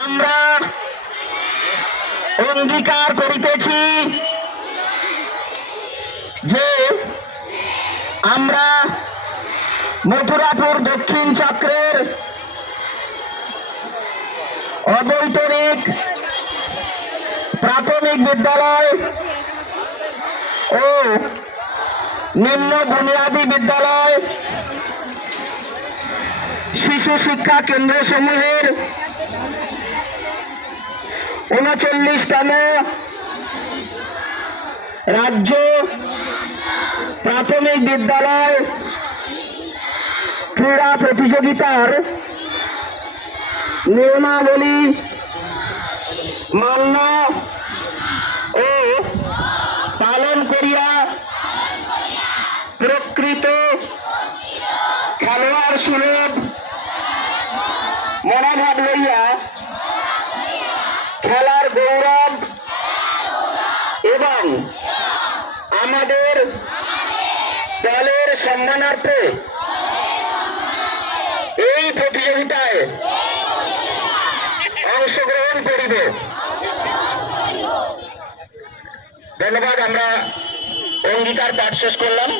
আমরা অঙ্গীকার করিতেছি যে আমরা মথুরাপুর দক্ষিণ চক্রের অবৈতনিক প্রাথমিক বিদ্যালয় ও নিম্ন বুনিয়াদী বিদ্যালয় শিশু শিক্ষা কেন্দ্র সমূহের ৩৯তম রাজ্য প্রাথমিক বিদ্যালয় ক্রীড়া প্রতিযোগিতার নিয়মাবলী মান্য ও পালন করিয়া প্রকৃত খেলোয়াড় সুলভ মনোভাব লইয়া খেলার গৌরব এবং আমাদের দলের সম্মানার্থে এই প্রতিযোগিতায় অংশগ্রহণ করিব। ধন্যবাদ। আমরা অঙ্গীকার পাঠ শেষ করলাম।